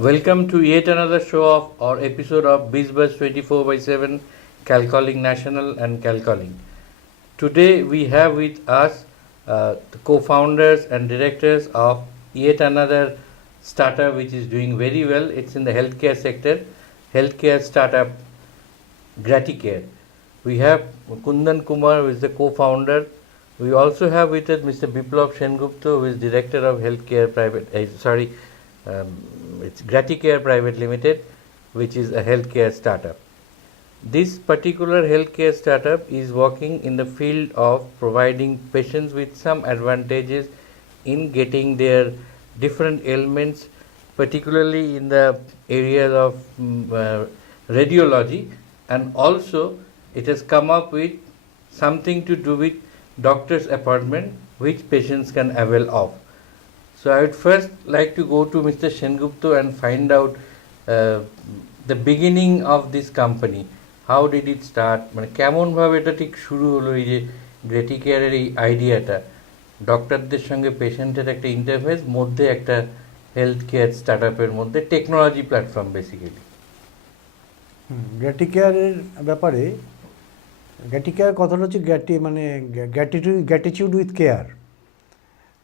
Welcome to yet another show of or episode of BizBuzz 24/7 CalCalling National and CalCalling. Today we have with us the co-founders and directors of yet another startup which is doing very well. It's in the healthcare sector, healthcare startup Graticare. We have Kundan Kumar, who is the co-founder. We also have with us Mr. Biplap Sengupta, who is director of healthcare private. It's Graticare Private Limited, which is a healthcare startup. This particular healthcare startup is working in the field of providing patients with some advantages in getting their different ailments, particularly in the areas of radiology, and also it has come up with something to do with doctor's appointment which patients can avail of. So I would first like to go to Mr. Sengupta and find out the beginning of this company. How did it start? মানে কেমন ভাবে এটা ঠিক শুরু হলো এই যে গ্রেটিকেয়ারের এই আইডিয়াটা ডক্টরদের সঙ্গে পেশেন্টের একটা ইন্টারফেস মধ্যে একটা হেলথ কেয়ার স্টার্টআপের মধ্যে টেকনোলজি প্ল্যাটফর্ম বেসিক্যালি। গ্র্যাটিকেয়ারের ব্যাপারে গ্র্যাটিকেয়ার কথাটা হচ্ছে গ্র্যাটিটিউড উইথ কেয়ার।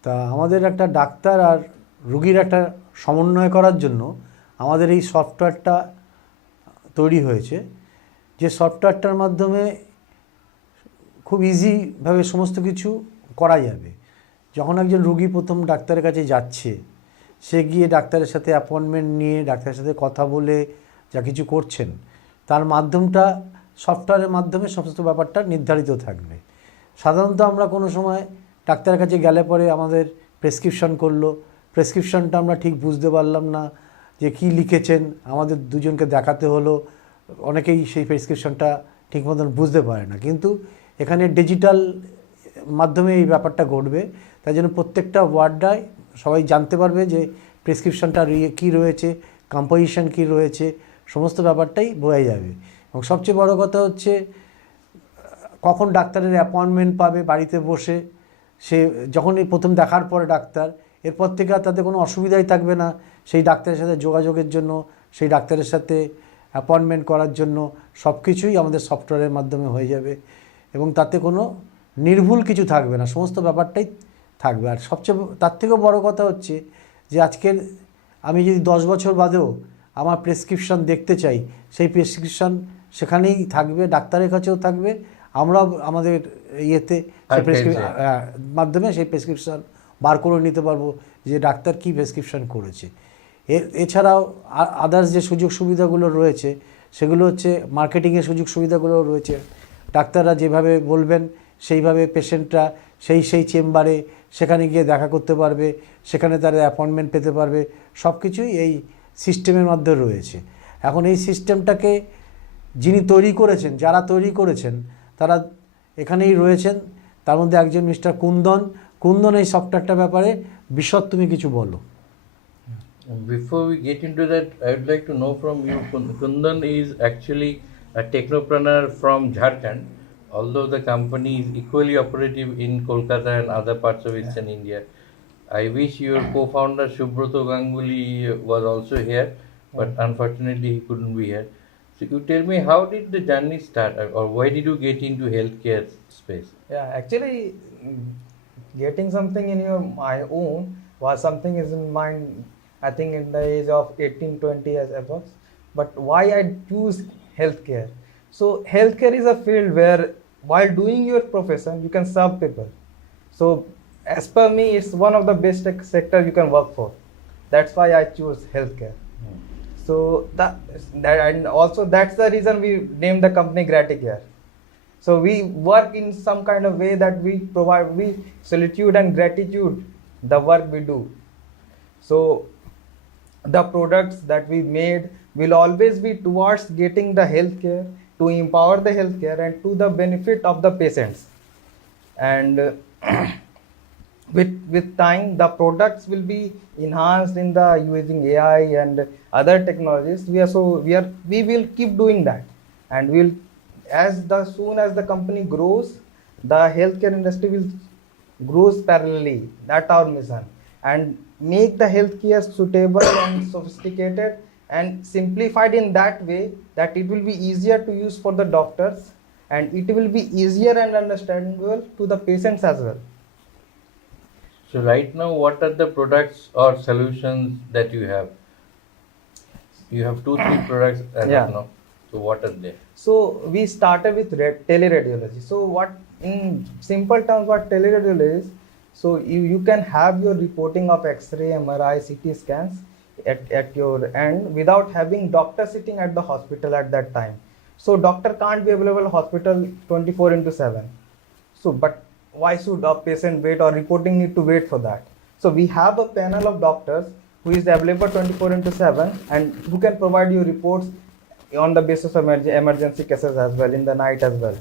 তা আমাদের একটা ডাক্তার আর রুগীর একটা সমন্বয় করার জন্য আমাদের এই সফটওয়্যারটা তৈরি হয়েছে, যে সফটওয়্যারটার মাধ্যমে খুব ইজিভাবে সমস্ত কিছু করা যাবে। যখন একজন রুগী প্রথম ডাক্তারের কাছে যাচ্ছে, সে গিয়ে ডাক্তারের সাথে অ্যাপয়েন্টমেন্ট নিয়ে ডাক্তারের সাথে কথা বলে যা কিছু করছেন, তার মাধ্যমটা সফটওয়্যারের মাধ্যমে সমস্ত ব্যাপারটা নির্ধারিত থাকবে। সাধারণত আমরা কোনো সময় ডাক্তারের কাছে গেলে পরে আমাদের প্রেসক্রিপশন করলো, প্রেসক্রিপশনটা আমরা ঠিক বুঝতে পারলাম না যে কী লিখেছেন, আমাদের দুজনকে দেখাতে হলো, অনেকেই সেই প্রেসক্রিপশনটা ঠিক মতন বুঝতে পারে না। কিন্তু এখানে ডিজিটাল মাধ্যমে এই ব্যাপারটা ঘটবে, তাই জন্য প্রত্যেকটা ওয়ার্ডটায় সবাই জানতে পারবে যে প্রেসক্রিপশনটা কী রয়েছে, কম্পোজিশন কী রয়েছে, সমস্ত ব্যাপারটাই বোঝা যাবে। এবং সবচেয়ে বড় কথা হচ্ছে কখন ডাক্তারের অ্যাপয়েন্টমেন্ট পাবে বাড়িতে বসে, সে যখনই প্রথম দেখার পরে ডাক্তার, এরপর থেকে আর তাদের কোনো অসুবিধাই থাকবে না সেই ডাক্তারের সাথে যোগাযোগের জন্য, সেই ডাক্তারের সাথে অ্যাপয়েন্টমেন্ট করার জন্য। সব কিছুই আমাদের সফটওয়্যারের মাধ্যমে হয়ে যাবে এবং তাতে কোনো নির্ভুল কিছু থাকবে না, সমস্ত ব্যাপারটাই থাকবে। আর সবচেয়ে তার থেকেও বড় কথা হচ্ছে যে আজকের আমি যদি 10 বছর বাদেও আমার প্রেসক্রিপশন দেখতে চাই, সেই প্রেসক্রিপশন সেখানেই থাকবে, ডাক্তারের কাছেও থাকবে, আমরাও আমাদের ইয়েতে মাধ্যমে সেই প্রেসক্রিপশন বার করে নিতে পারবো যে ডাক্তার কী প্রেসক্রিপশন করেছে। এছাড়াও আদার্স যে সুযোগ সুবিধাগুলো রয়েছে সেগুলো হচ্ছে মার্কেটিংয়ের সুযোগ সুবিধাগুলো রয়েছে। ডাক্তাররা যেভাবে বলবেন সেইভাবে পেশেন্টরা সেই চেম্বারে সেখানে গিয়ে দেখা করতে পারবে, সেখানে তারা অ্যাপয়েন্টমেন্ট পেতে পারবে, সব কিছুই এই সিস্টেমের মধ্যে রয়েছে। এখন এই সিস্টেমটাকে যিনি তৈরি করেছেন, যারা তৈরি করেছেন তারা এখানেই রয়েছেন। তার মধ্যে একজন মিস্টার কুন্দন এই সফটওয়্যারটার ব্যাপারে বিশদ তুমি কিছু বলো। Before we get into that, I would like to know from you, Kundan is actually a technopreneur from Jharkhand, although the company is equally operative in Kolkata and other parts of Eastern India. I wish your co-founder Subroto Ganguly was also here, but unfortunately he couldn't be here. So you tell me, how did the journey start, or why did you get into healthcare space? Yeah, actually, getting something in my own was something is in mind. I think in the age of 18-20 as approx. But why I choose healthcare? So healthcare is a field where while doing your profession you can serve people. So as per me, it's one of the best sector you can work for. That's why I choose healthcare. So that and also that's the reason we named the company Graticare. So we work in some kind of way that we solitude and gratitude the work we do. So the products that we made will always be towards getting the healthcare, to empower the healthcare and to the benefit of the patients. And with time the products will be enhanced in the using AI and other technologies. We will keep doing that, and soon as the company grows, the healthcare industry will grows parallelly. That's our mission. and make the healthcare suitable and sophisticated and simplified in that way that it will be easier to use for the doctors and it will be easier and understandable to the patients as well. So right now, what are the products or solutions that you have? You have 2-3 products as Yeah. of now. So what are they? So we started with teleradiology. So what, in simple terms, what teleradiology is, so you can have your reporting of X-ray, MRI, CT scans at your end without having doctor sitting at the hospital at that time. So doctor can't be available hospital 24/7. So but why should a patient wait or reporting need to wait for that? So we have a panel of doctors who is available 24/7 and who can provide you reports on the basis of emergency cases as well, in the night as well.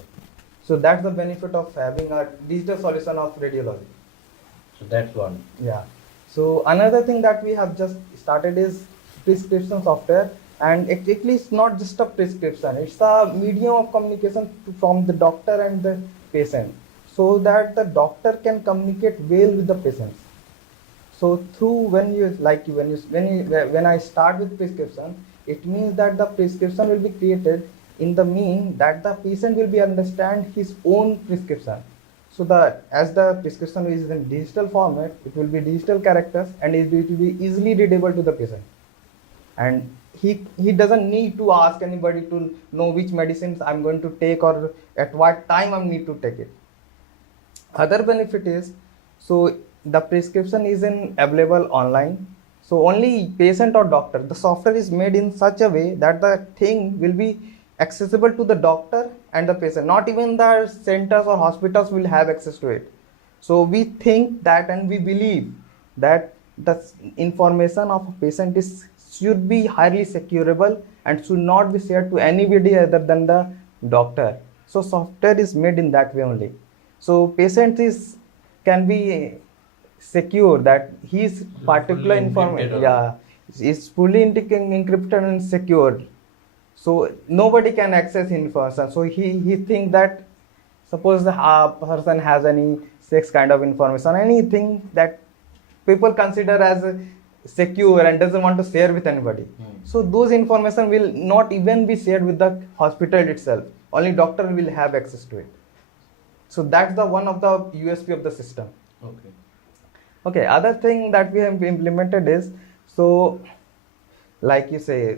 So that's the benefit of having a digital solution of radiology. So that's one. Yeah. So another thing that we have just started is prescription software, and actually it's not just a prescription, it's a medium of communication from the doctor and the patient, so that the doctor can communicate well with the patients. So through when I start with prescription, it means that the prescription will be created in the mean that the patient will be understand his own prescription. So that as the prescription is in digital format, it will be digital characters and it will be easily readable to the patient. And he doesn't need to ask anybody to know which medicines I'm going to take or at what time I need to take it. Other benefit is, so the prescription is available online. So only patient or doctor, the software is made in such a way that the thing will be accessible to the doctor and the patient. Not even the centers or hospitals will have access to it. So we think that and we believe that the information of a patient should be highly secureable and should not be shared to anybody other than the doctor. So software is made in that way only. So patient can be secure that his particular information is fully encrypted and secured. So nobody can access information. So he think that suppose the person has any sex kind of information, anything that people consider as secure and doesn't want to share with anybody. So those information will not even be shared with the hospital itself. Only doctor will have access to it. So that's the one of the USP of the system. Okay, other thing that we have implemented is, so like you say,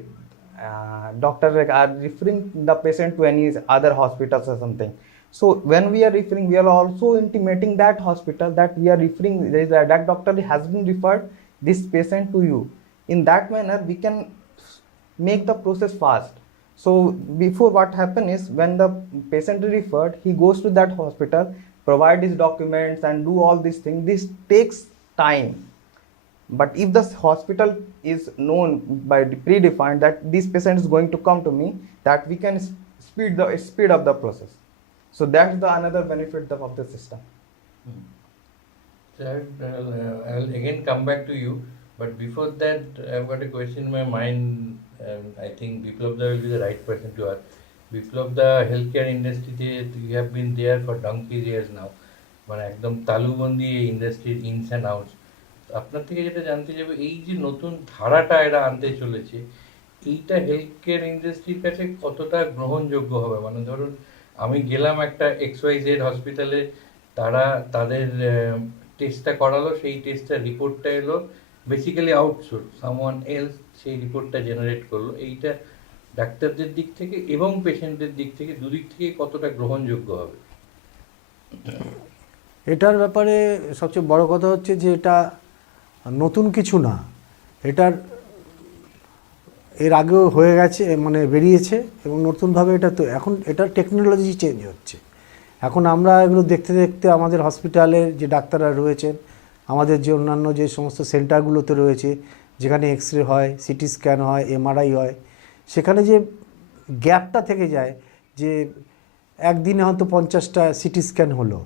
doctors are referring the patient to any other hospitals or something. So when we are referring, we are also intimating that hospital that we are referring, that doctor has been referred this patient to you. In that manner, we can make the process fast. So before, what happen is, when the patient is referred, he goes to that hospital, provide his documents and do all these things. This takes time. But if the hospital is known by predefined that this patient is going to come to me, that we can speed up the process. So that's the another benefit of the system. So I'll again come back to you, but before that, I've got a question in my mind. I think Biplap will be the right person to ask. Biplap, the healthcare industry, you have been there for donkey years now. মানে একদম তালুবন্দি এই ইন্ডাস্ট্রির ইনস and outs. আপনার থেকে যেটা জানতে যাবো, এই যে নতুন ধারাটা এরা আনতে চলেছে, এইটা হেলথ কেয়ার ইন্ডাস্ট্রির কাছে কতটা গ্রহণযোগ্য হবে? মানে ধরুন আমি গেলাম একটা XYZ হসপিটালে, তারা তাদের টেস্টটা করালো, সেই টেস্টটা রিপোর্টটা এলো, বেসিক্যালি আউটসোর্স, সামওয়ান এলস সেই রিপোর্টটা জেনারেট করলো। এইটা ডাক্তারদের দিক থেকে এবং পেশেন্টের দিক থেকে, দুদিক থেকে কতটা গ্রহণযোগ্য হবে? এটার ব্যাপারে সবচেয়ে বড় কথা হচ্ছে যে এটা নতুন কিছু না, এটার এর আগেও হয়ে গেছে, মানে বেরিয়েছে, এবং নতুনভাবে এটা তো এখন এটার টেকনোলজি চেঞ্জ হচ্ছে। এখন আমরা এগুলো দেখতে দেখতে আমাদের হসপিটালের যে ডাক্তাররা রয়েছেন, আমাদের যে অন্যান্য যে সমস্ত সেন্টারগুলোতে রয়েছে, যেখানে এক্সরে হয়, সিটি স্ক্যান হয়, MRI হয়, সেখানে যে গ্যাপটা থেকে যায়, যে একদিনে হয়তো 50টা সিটি স্ক্যান হলো,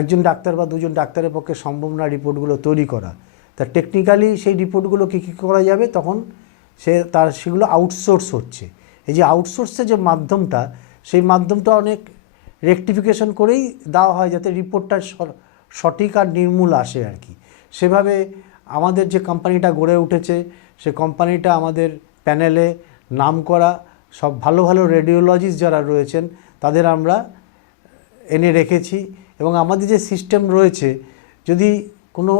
একজন ডাক্তার বা দুজন ডাক্তারের পক্ষে সম্ভব না রিপোর্টগুলো তৈরি করা। তা টেকনিক্যালি সেই রিপোর্টগুলো কী করা যাবে, তখন সেগুলো আউটসোর্স হচ্ছে। এই যে আউটসোর্সের যে মাধ্যমটা, সেই মাধ্যমটা অনেক রেকটিফিকেশন করেই দেওয়া হয়, যাতে রিপোর্টটা সঠিক আর নির্মূল আসে আর কি। সেভাবে আমাদের যে কোম্পানিটা গড়ে উঠেছে সে কোম্পানিটা আমাদের প্যানেলে নাম করা সব ভালো ভালো রেডিওলজিস্ট যারা রয়েছেন তাদের আমরা এনে রেখেছি। এবং আমাদের যে সিস্টেম রয়েছে, যদি কোনো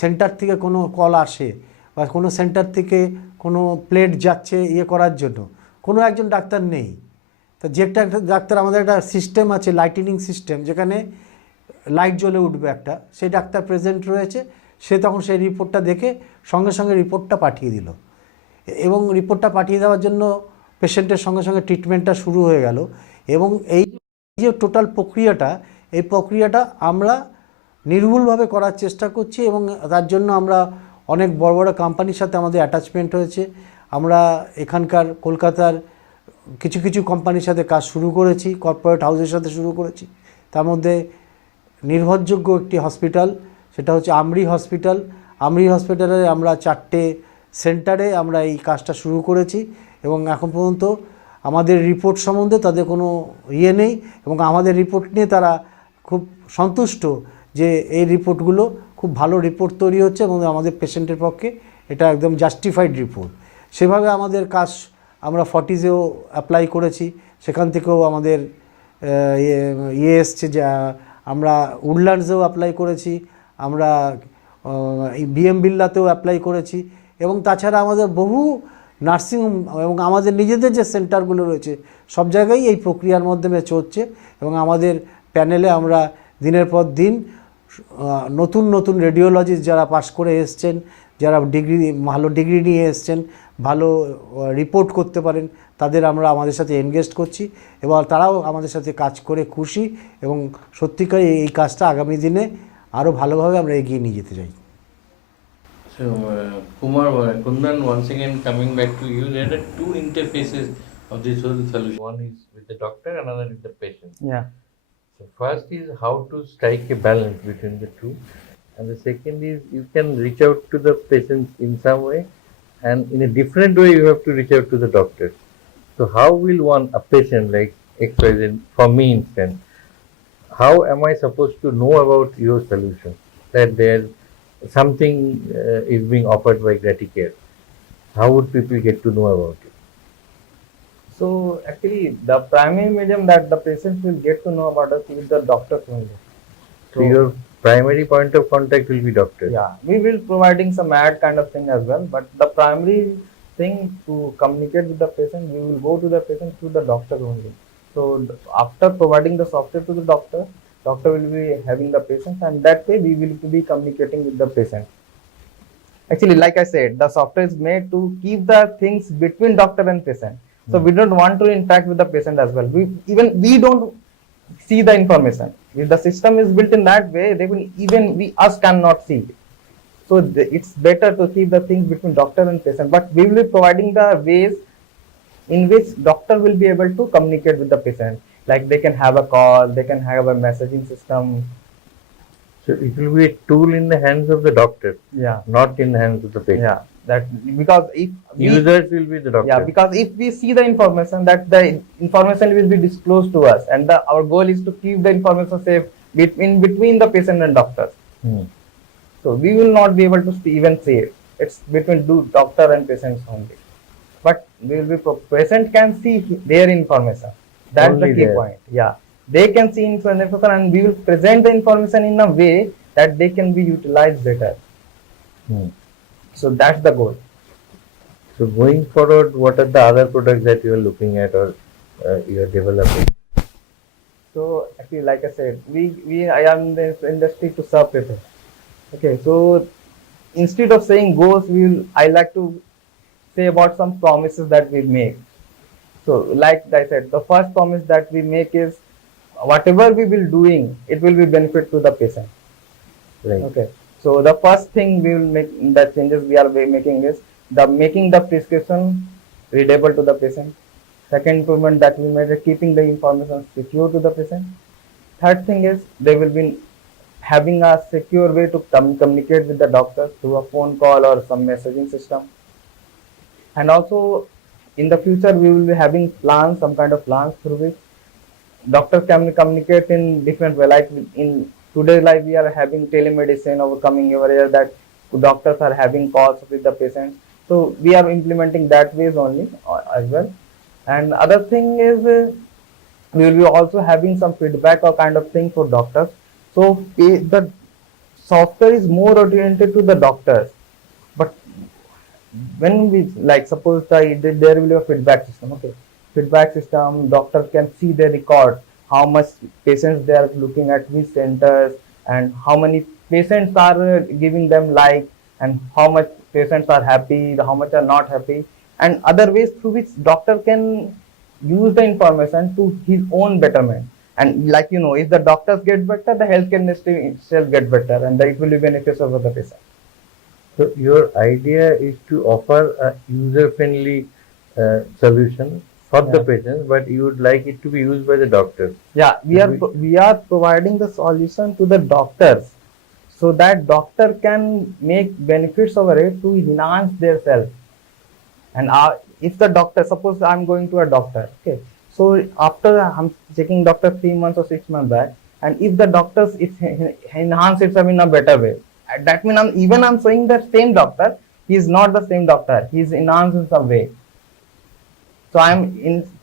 সেন্টার থেকে কোনো কল আসে বা কোনো সেন্টার থেকে কোনো প্লেট যাচ্ছে করার জন্য, কোনো একজন ডাক্তার নেই। তা যে একটা ডাক্তার, আমাদের একটা সিস্টেম আছে, লাইটিনিং সিস্টেম, যেখানে লাইট জ্বলে উঠবে একটা, সেই ডাক্তার প্রেজেন্ট রয়েছে। সে তখন সেই রিপোর্টটা দেখে সঙ্গে সঙ্গে রিপোর্টটা পাঠিয়ে দিল, এবং রিপোর্টটা পাঠিয়ে দেওয়ার জন্য পেশেন্টের সঙ্গে সঙ্গে ট্রিটমেন্টটা শুরু হয়ে গেল। এবং এই যে টোটাল প্রক্রিয়াটা, এই প্রক্রিয়াটা আমরা নির্ভুলভাবে করার চেষ্টা করছি, এবং তার জন্য আমরা অনেক বড় বড় কোম্পানির সাথে আমাদের অ্যাটাচমেন্ট হয়েছে। আমরা এখানকার কলকাতার কিছু কিছু কোম্পানির সাথে কাজ শুরু করেছি, কর্পোরেট হাউসের সাথে শুরু করেছি। তার মধ্যে নির্ভরযোগ্য একটি হসপিটাল, সেটা হচ্ছে আমরি হসপিটাল। আমরি হসপিটালে আমরা 4টে সেন্টারে আমরা এই কাজটা শুরু করেছি, এবং এখন পর্যন্ত আমাদের রিপোর্ট সম্বন্ধে তাদের কোনো নেই, এবং আমাদের রিপোর্ট নিয়ে তারা খুব সন্তুষ্ট যে এই রিপোর্টগুলো খুব ভালো রিপোর্ট তৈরি হচ্ছে, এবং আমাদের পেশেন্টের পক্ষে এটা একদম জাস্টিফাইড রিপোর্ট। সেভাবে আমাদের কাজ আমরা ফর্টিজেও অ্যাপ্লাই করেছি, সেখান থেকেও আমাদের এসছে। যা আমরা উডল্যান্ডসেও অ্যাপ্লাই করেছি, আমরা বিএম বিল্লাতেও অ্যাপ্লাই করেছি, এবং তাছাড়া আমাদের বহু নার্সিংহোম এবং আমাদের নিজেদের যে সেন্টারগুলো রয়েছে সব জায়গায় এই প্রক্রিয়ার মাধ্যমে চলছে। এবং আমাদের প্যানেলে আমরা দিনের পর দিন নতুন নতুন রেডিওলজিস্ট যারা পাস করে এসছেন, যারা ভালো ডিগ্রি নিয়ে এসছেন, ভালো রিপোর্ট করতে পারেন, তাদের আমরা আমাদের সাথে এনগেজ করছি, এবং তারাও আমাদের সাথে কাজ করে খুশি, এবং সত্যিকার এই কাজটা আগামী দিনে আরও ভালোভাবে আমরা এগিয়ে নিয়ে যেতে চাই। So, Kumar, Kundan, once again coming back to you, there are two interfaces of this whole solution. One is with the doctor, another with the patient. Yeah. So, first is how to strike a balance between the two, and the second is you can reach out to the patient in some way, and in a different way you have to reach out to the doctor. So, how will a patient like XYZ, for me instance, how am I supposed to know about your solution? That there something is being offered by Graticare. How would people get to know about it? So actually, the primary medium that the patient will get to know about us is the doctor only. So your primary point of contact will be doctor. Yeah, we will providing some ad kind of thing as well, but the primary thing to communicate with the patient, we will go to the patient through the doctor only. So after providing the software to the doctor will be having the patient, and that way we will be communicating with the patient. Actually, like I said, the software is made to keep the things between doctor and patient. So we don't want to interact with the patient as well. We don't see the information. If the system is built in that way, they will us cannot see it. So it's better to keep the things between doctor and patient. But we will be providing the ways in which doctor will be able to communicate with the patient. Like they can have a call, they can have a messaging system. So it will be a tool in the hands of the doctor, Yeah, not in the hands of the patient. yeah. That because if Users will be the doctor. Yeah, because if we see the information, that the information will be disclosed to us, and our goal is to keep the information safe between the patient and doctors. So we will not be able to even see it. It's between doctor and patients only. But we will be patient can see their information. That's Only the key there. point. Yeah, they can see information, and we will present the information in a way that they can be utilized better. So that's the goal. So going forward, what are the other products that you are looking at or you are developing? So actually, like I said, I am in this industry to serve people. Okay, so instead of saying goals, I like to say about some promises that we make. So like I said, the first promise that we make is whatever we will doing, it will be benefit to the patient. Right. Okay, so the first thing we will make, the changes we are making is making the prescription readable to the patient. Second improvement that we made is keeping the information secure to the patient. Third thing is they will be having a secure way to communicate with the doctor through a phone call or some messaging system. And also in the future we will be having plans, some kind of plans through which doctors can communicate in different way. Like in today's life we are having telemedicine overcoming over here, that doctors are having calls with the patients. So we are implementing that ways only as well. And other thing is we will be also having some feedback or kind of thing for doctors. So the software is more oriented to the doctors, but when we like suppose there will be a feedback system, okay, feedback system, doctor can see their record, how much patients they are looking at which centers, and how many patients are giving them like, and how much patients are happy, how much are not happy, and other ways through which doctor can use the information to his own betterment. And like if the doctors get better, the healthcare industry itself get better, and it will be beneficial for the patient. So your idea is to offer a user-friendly solution for the patients, but you would like it to be used by the doctors. Yeah, we are providing the solution to the doctors, so that doctor can make benefits over it to enhance their self. And if the doctor, suppose I'm going to a doctor, okay, so after I'm checking doctor 3 months or 6 months back, and if the doctors enhance itself in a better way, that means I'm showing the same doctor, he is not the same doctor, he is enhanced in some way.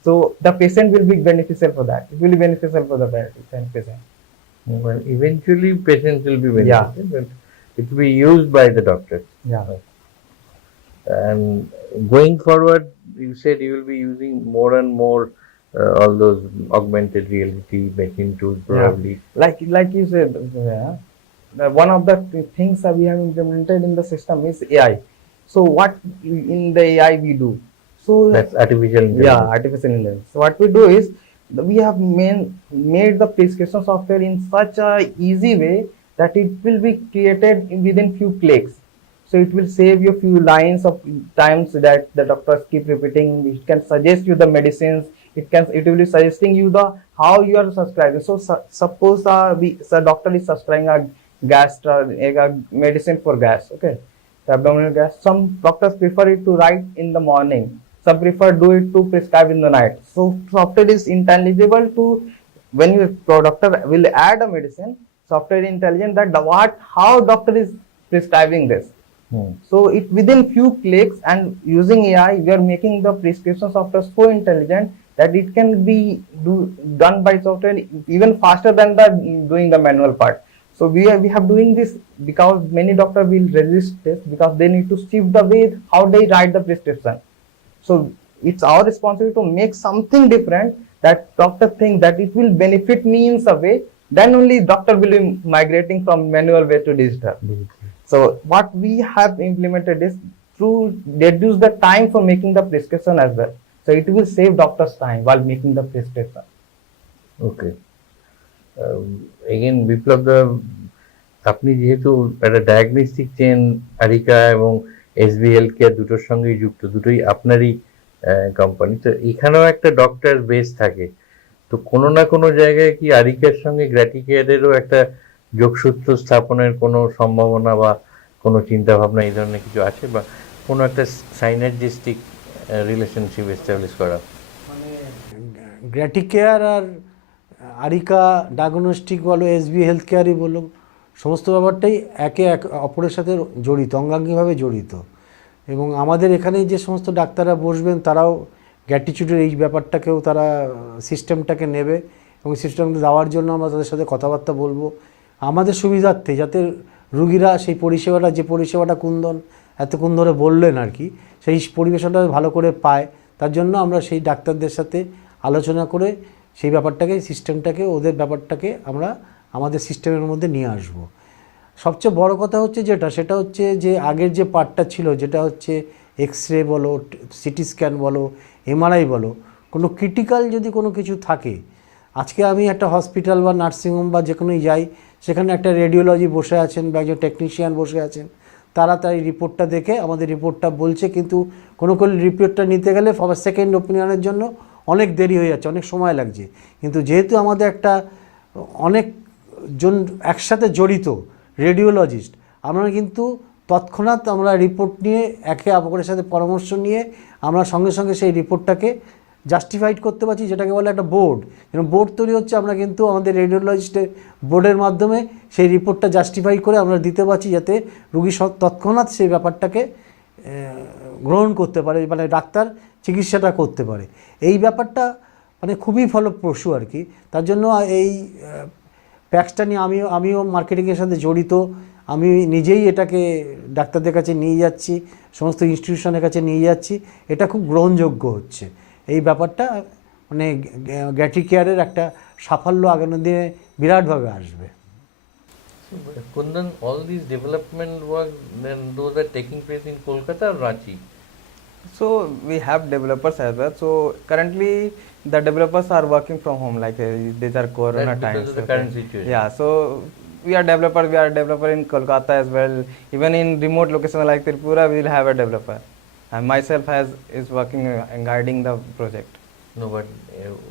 So the patient will be beneficial for that. It will be beneficial for the patient. Well, eventually patients will be beneficial, but it will be used by the doctors. Yeah. And going forward, you said you will be using more and more all those augmented reality machine tools probably. Like you said, one of the things that we have implemented in the system is AI. So what in the AI we do? So that's artificial intelligence. Yeah, artificial intelligence. So what we do is we have made the prescription software in such a easy way that it will be created within few clicks. So it will save you a few lines of times that the doctors keep repeating. It can suggest you the medicines. It will be suggesting you the how you are subscribing. So suppose the doctor is subscribing a medicine for gas, okay, the abdominal gas. Some doctors prefer it to write in the morning. Some prefer do it to prescribe in the night. So software is intelligible to when your doctor will add a medicine. Software is intelligent that how doctor is prescribing this. So it within few clicks, and using AI, we are making the prescription software so intelligent that it can be done by software even faster than doing the manual part. So we have doing this because many doctors will resist this because they need to shift the way how they write the prescription. So it's our responsibility to make something different that doctor think that it will benefit me in some way. Then only doctor will be migrating from manual way to digital. So what we have implemented is to reduce the time for making the prescription as well. So it will save doctors time while making the prescription. Okay. Again, Biplap, আপনি যেহেতু একটা diagnostic chain areca এবং SB health care দুটোর সঙ্গেই যুক্ত, দুটোই আপনারই কোম্পানি, তো এখানেও একটা ডক্টর বেস থাকে, তো কোনো না কোনো জায়গায় কি আরিকার সঙ্গে গ্র্যাটি কেয়ারেরও একটা যোগসূত্র স্থাপনের কোনো সম্ভাবনা বা কোনো চিন্তা ভাবনা এই ধরনের কিছু আছে, বা কোনো একটা সাইনার্জিস্টিক রিলেশনশিপ এস্টাবলিশ করা? মানে গ্র্যাটি কেয়ার আর আরিকা ডায়াগনস্টিক বলো, এসবি হেলথ কেয়ারই বলো, সমস্ত ব্যাপারটাই একে অপরের সাথে জড়িত, অঙ্গাঙ্গিভাবে জড়িত। এবং আমাদের এখানে যে সমস্ত ডাক্তাররা বসবেন তারাও গ্র্যাটিটিউডের এই ব্যাপারটাকেও তারা সিস্টেমটাকে নেবে এবং সিস্টেমটা দেওয়ার জন্য আমরা তাদের সাথে কথাবার্তা বলবো আমাদের সুবিধার্থে, যাতে রুগীরা সেই পরিষেবাটা, যে পরিষেবাটা কুন্দন এতক্ষণ ধরে বললেন আর কি, সেই পরিবেশনটা ভালো করে পায়। তার জন্য আমরা সেই ডাক্তারদের সাথে আলোচনা করে সেই ব্যাপারটাকে, সিস্টেমটাকে, ওদের ব্যাপারটাকে আমরা আমাদের সিস্টেমের মধ্যে নিয়ে আসব। সবচেয়ে বড় কথা হচ্ছে সেটা হচ্ছে যে আগের যে পার্টটা ছিল, যেটা হচ্ছে এক্স রে বলো, সিটি স্ক্যান বলো, এমআরআই বলো, কোনো ক্রিটিক্যাল যদি কোনো কিছু থাকে, আজকে আমি একটা হসপিটাল বা নার্সিংহোম বা যে কোনোই যাই, সেখানে একটা রেডিওলজি বসে আছেন বা একজন টেকনিশিয়ান বসে আছেন, তারা তার রিপোর্টটা দেখে আমাদের রিপোর্টটা বলছে, কিন্তু কোনো রিপোর্টটা নিতে গেলে সেকেন্ড ওপিনিয়নের জন্য অনেক দেরি হয়ে যাচ্ছে, অনেক সময় লাগছে। কিন্তু যেহেতু আমাদের একটা অনেকজন একসাথে জড়িত রেডিওলজিস্ট, আমরা কিন্তু তৎক্ষণাৎ আমরা রিপোর্ট নিয়ে একে অপরের সাথে পরামর্শ নিয়ে আমরা সঙ্গে সঙ্গে সেই রিপোর্টটাকে জাস্টিফাইড করতে পারছি, যেটাকে বলে একটা বোর্ড। যেমন বোর্ড তৈরি হচ্ছে, আমরা কিন্তু আমাদের রেডিওলজিস্টের বোর্ডের মাধ্যমে সেই রিপোর্টটা জাস্টিফাই করে আমরা দিতে পারছি, যাতে রুগী তৎক্ষণাৎ সেই ব্যাপারটাকে গ্রহণ করতে পারে, মানে ডাক্তার চিকিৎসাটা করতে পারে। এই ব্যাপারটা মানে খুবই ফলপ্রসূ আর কি। তার জন্য এই প্যাক্সটা নিয়ে আমিও মার্কেটিংয়ের সাথে জড়িত। আমি নিজেই এটাকে ডাক্তারদের কাছে নিয়ে যাচ্ছি, সমস্ত ইনস্টিটিউশনের কাছে নিয়ে যাচ্ছি। এটা খুব গ্রহণযোগ্য হচ্ছে। এই ব্যাপারটা মানে গ্যাটি কেয়ারের একটা সাফল্য আগামী দিনে বিরাটভাবে আসবে। Kundan, all these development work, then those are taking place in Kolkata or Ranchi? So we have developers as well. So currently the developers are working from home, like these are corona That's because times. of the current situation. Yeah, so we are developer in Kolkata as well. Even in remote locations like Tripura, we will have a developer. And myself is working and guiding the project. No, but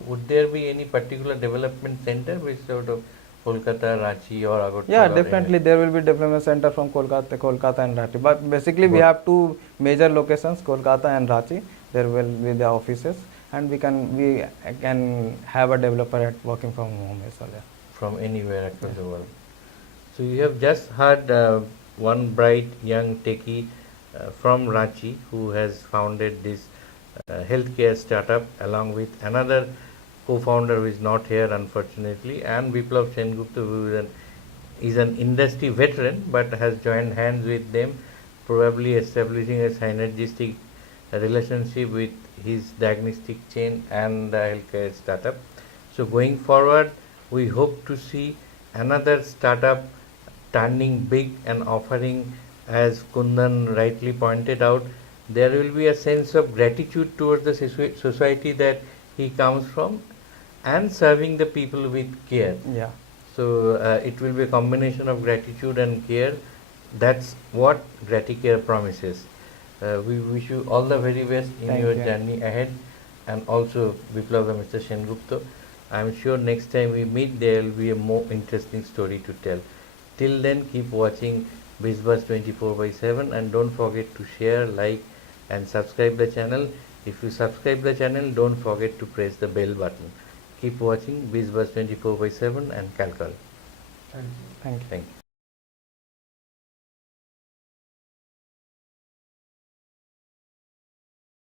would there be any particular development center which sort of Kolkata, Ranchi or Agartala? Yeah, definitely there will be development center from Kolkata and Ranchi. But basically we have two major locations, Kolkata and Ranchi. There will be the offices, and we can have a developer at working from home as well. Yeah. From anywhere across the world. So you have just heard one bright young techie from Ranchi who has founded this healthcare startup along with another co-founder who is not here unfortunately, and Biplap Sengupta, who is an industry veteran but has joined hands with them, probably establishing a synergistic relationship with his diagnostic chain and the healthcare startup. So going forward, we hope to see another startup turning big and offering, as Kundan rightly pointed out, there will be a sense of gratitude towards the society that he comes from and serving the people with care. Yeah. So it will be a combination of gratitude and care. That's what Graticare promises. We wish you all the very best in Thank your you. journey ahead, and also Biplap and Mr. Sengupta. I'm sure next time we meet there will be a more interesting story to tell. Till then, keep watching BizBuzz 24/7 and don't forget to share, like and subscribe the channel. If you subscribe the channel, don't forget to press the bell button. Keep watching BizBuzz 24/7 and CalCall. Thank you. Thank you.